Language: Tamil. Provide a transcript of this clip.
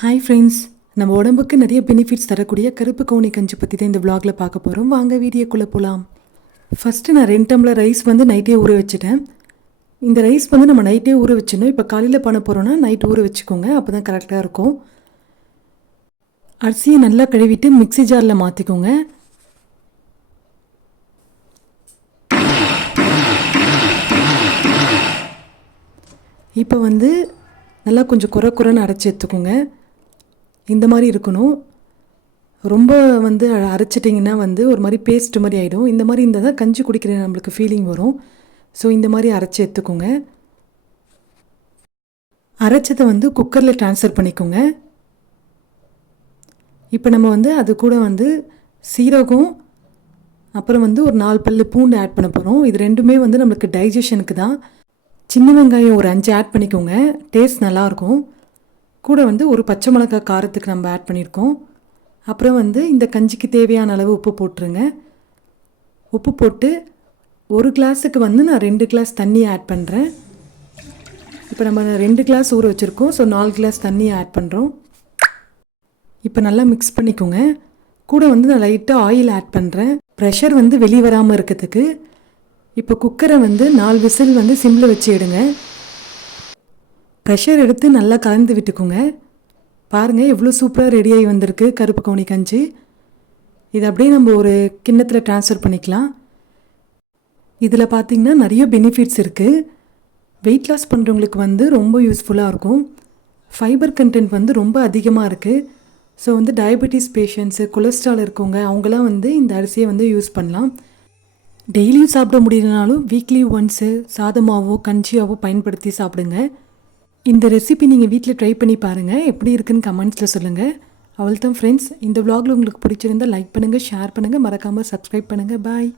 ஹாய் ஃப்ரெண்ட்ஸ், நம்ம உடம்புக்கு நிறைய பெனிஃபிட்ஸ் தரக்கூடிய கருப்பு கவுனி கஞ்சி பற்றி தான் இந்த vlogல பார்க்க போகிறோம். வாங்க வீடியோக்குள்ளே போகலாம். ஃபஸ்ட்டு நான் 2 டம்ளர் ரைஸ் நைட்டே ஊற வச்சுட்டேன். இந்த ரைஸ் நம்ம நைட்டே ஊற வச்சிடணும். இப்போ காலையில் பண்ண போகிறோன்னா நைட் ஊற வச்சுக்கோங்க, அப்போ தான் கரெக்டாக இருக்கும். அரிசியை நல்லா கழுவிட்டு மிக்ஸி ஜாரில் மாற்றிக்கோங்க. இப்போ நல்லா கொஞ்சம் குறைன்னு அரைச்சி எடுத்துக்கோங்க. இந்த மாதிரி இருக்கணும். ரொம்ப அரைச்சிட்டிங்கன்னா ஒரு மாதிரி பேஸ்ட் மாதிரி ஆகிடும். இந்த மாதிரி இருந்தால் தான் கஞ்சி குடிக்கிற நம்மளுக்கு ஃபீலிங் வரும். ஸோ இந்த மாதிரி அரைச்சி எடுத்துக்கோங்க. அரைச்சதை குக்கரில் ட்ரான்ஸ்ஃபர் பண்ணிக்கோங்க. இப்போ நம்ம அது கூட சீரகம், அப்புறம் ஒரு 4 பல்லு பூண்டு ஆட் பண்ண போகிறோம். இது ரெண்டுமே நம்மளுக்கு டைஜஷனுக்கு தான். சின்ன வெங்காயம் ஒரு 5 ஆட் பண்ணிக்கோங்க, டேஸ்ட் நல்லாயிருக்கும். கூட ஒரு பச்சை மிளகாய் காரத்துக்கு நம்ம ஆட் பண்ணியிருக்கோம். அப்புறம் இந்த கஞ்சிக்கு தேவையான அளவு உப்பு போட்டுருங்க. உப்பு போட்டு ஒரு கிளாஸுக்கு நான் 2 கிளாஸ் தண்ணி ஆட் பண்ணுறேன். இப்போ நம்ம 2 கிளாஸ் ஊற வச்சுருக்கோம். ஸோ 4 கிளாஸ் தண்ணி ஆட் பண்ணுறோம். இப்போ நல்லா மிக்ஸ் பண்ணிக்கோங்க. கூட நான் லைட்டாக ஆயில் ஆட் பண்ணுறேன், ப்ரெஷர் வெளியே வராமல் இருக்கிறதுக்கு. இப்போ குக்கரை 4 விசில் சிம்மில் வச்சு எடுங்க. ப்ரெஷர் எடுத்து நல்லா கலந்து விட்டுக்கோங்க. பாருங்கள் எவ்வளோ சூப்பராக ரெடியாகி வந்திருக்கு கருப்பு கவுனி கஞ்சி. இது அப்படியே நம்ம ஒரு கிண்ணத்தில் ட்ரான்ஸ்ஃபர் பண்ணிக்கலாம். இதில் பார்த்திங்கன்னா நிறைய பெனிஃபிட்ஸ் இருக்குது. வெயிட் லாஸ் பண்ணுறவங்களுக்கு ரொம்ப யூஸ்ஃபுல்லாக இருக்கும். ஃபைபர் கண்டென்ட் ரொம்ப அதிகமாக இருக்குது. ஸோ டயபெட்டிஸ் பேஷண்ட்ஸு, கொலஸ்ட்ரால் இருக்கவங்க அவங்களாம் இந்த அரிசியை யூஸ் பண்ணலாம். டெய்லியும் சாப்பிட முடியலனாலும் வீக்லி ஒன்ஸு சாதமாவோ கஞ்சியாவோ பயன்படுத்தி சாப்பிடுங்க. இந்த ரெசிபி நீங்கள் வீட்டில் ட்ரை பண்ணி பாருங்கள். எப்படி இருக்குன்னு கமெண்ட்ஸில் சொல்லுங்கள். அவ்வளோதான் ஃப்ரெண்ட்ஸ், இந்த vlogல உங்களுக்கு பிடிச்சிருந்தால் லைக் பண்ணுங்கள், ஷேர் பண்ணுங்கள், மறக்காமல் சப்ஸ்கிரைப் பண்ணுங்கள். பாய்.